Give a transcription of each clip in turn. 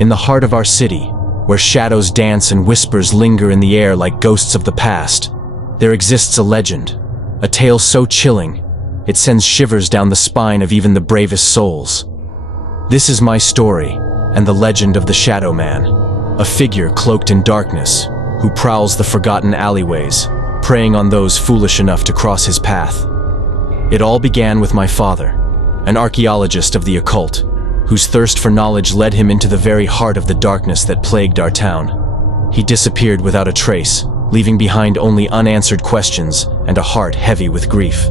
In the heart of our city, where shadows dance and whispers linger in the air like ghosts of the past, there exists a legend, a tale so chilling, it sends shivers down the spine of even the bravest souls. This is my story, and the legend of the Shadow Man, a figure cloaked in darkness, who prowls the forgotten alleyways, preying on those foolish enough to cross his path. It all began with my father, an archaeologist of the occult, whose thirst for knowledge led him into the very heart of the darkness that plagued our town. He disappeared without a trace, leaving behind only unanswered questions and a heart heavy with grief.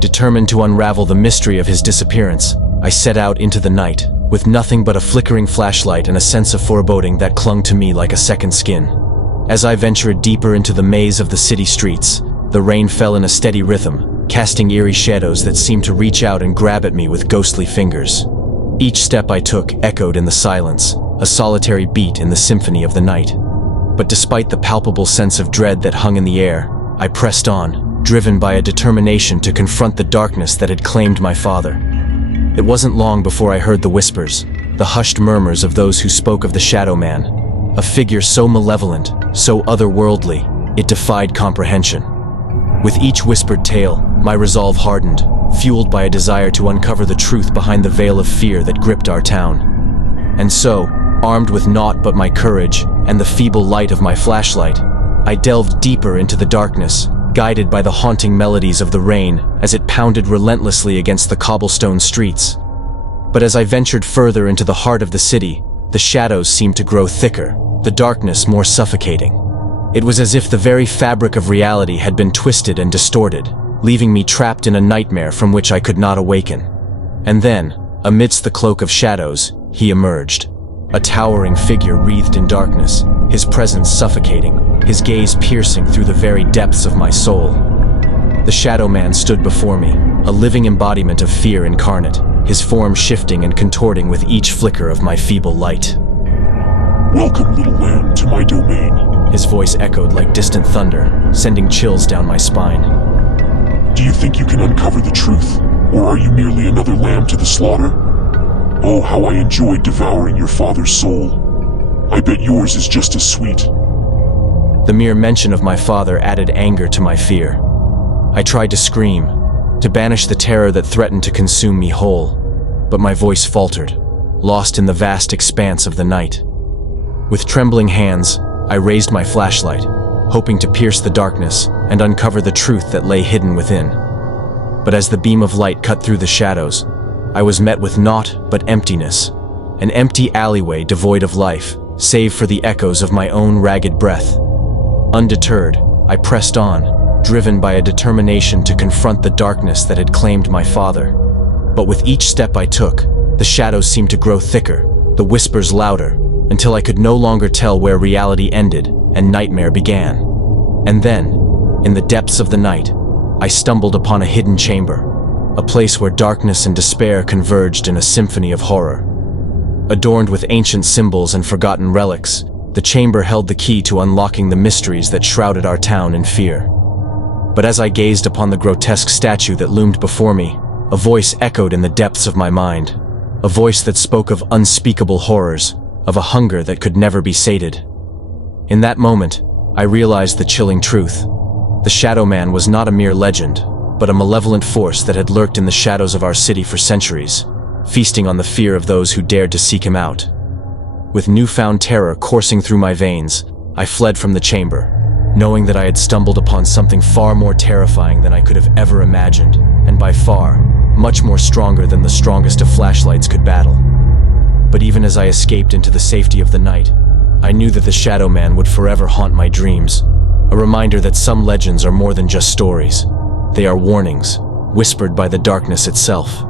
Determined to unravel the mystery of his disappearance, I set out into the night, with nothing but a flickering flashlight and a sense of foreboding that clung to me like a second skin. As I ventured deeper into the maze of the city streets, the rain fell in a steady rhythm, casting eerie shadows that seemed to reach out and grab at me with ghostly fingers. Each step I took echoed in the silence, a solitary beat in the symphony of the night. But despite the palpable sense of dread that hung in the air, I pressed on, driven by a determination to confront the darkness that had claimed my father. It wasn't long before I heard the whispers, the hushed murmurs of those who spoke of the Shadow Man, a figure so malevolent, so otherworldly, it defied comprehension. With each whispered tale, my resolve hardened, fueled by a desire to uncover the truth behind the veil of fear that gripped our town. And so, armed with naught but my courage and the feeble light of my flashlight, I delved deeper into the darkness, guided by the haunting melodies of the rain as it pounded relentlessly against the cobblestone streets. But as I ventured further into the heart of the city, the shadows seemed to grow thicker, the darkness more suffocating. It was as if the very fabric of reality had been twisted and distorted, leaving me trapped in a nightmare from which I could not awaken. And then, amidst the cloak of shadows, he emerged. A towering figure wreathed in darkness, his presence suffocating, his gaze piercing through the very depths of my soul. The Shadow Man stood before me, a living embodiment of fear incarnate, his form shifting and contorting with each flicker of my feeble light. "Welcome, little lamb, to my domain." His voice echoed like distant thunder, sending chills down my spine. "Do you think you can uncover the truth, or are you merely another lamb to the slaughter? Oh, how I enjoyed devouring your father's soul. I bet yours is just as sweet." The mere mention of my father added anger to my fear. I tried to scream, to banish the terror that threatened to consume me whole, but my voice faltered, lost in the vast expanse of the night. With trembling hands, I raised my flashlight, hoping to pierce the darkness and uncover the truth that lay hidden within. But as the beam of light cut through the shadows, I was met with naught but emptiness, an empty alleyway devoid of life, save for the echoes of my own ragged breath. Undeterred, I pressed on, driven by a determination to confront the darkness that had claimed my father. But with each step I took, the shadows seemed to grow thicker, the whispers louder, until I could no longer tell where reality ended and nightmare began. And then, in the depths of the night, I stumbled upon a hidden chamber, a place where darkness and despair converged in a symphony of horror. Adorned with ancient symbols and forgotten relics, the chamber held the key to unlocking the mysteries that shrouded our town in fear. But as I gazed upon the grotesque statue that loomed before me, a voice echoed in the depths of my mind, a voice that spoke of unspeakable horrors, of a hunger that could never be sated. In that moment, I realized the chilling truth. The Shadow Man was not a mere legend, but a malevolent force that had lurked in the shadows of our city for centuries, feasting on the fear of those who dared to seek him out. With newfound terror coursing through my veins, I fled from the chamber, knowing that I had stumbled upon something far more terrifying than I could have ever imagined, and by far, much more stronger than the strongest of flashlights could battle. But even as I escaped into the safety of the night, I knew that the Shadow Man would forever haunt my dreams, a reminder that some legends are more than just stories. They are warnings, whispered by the darkness itself.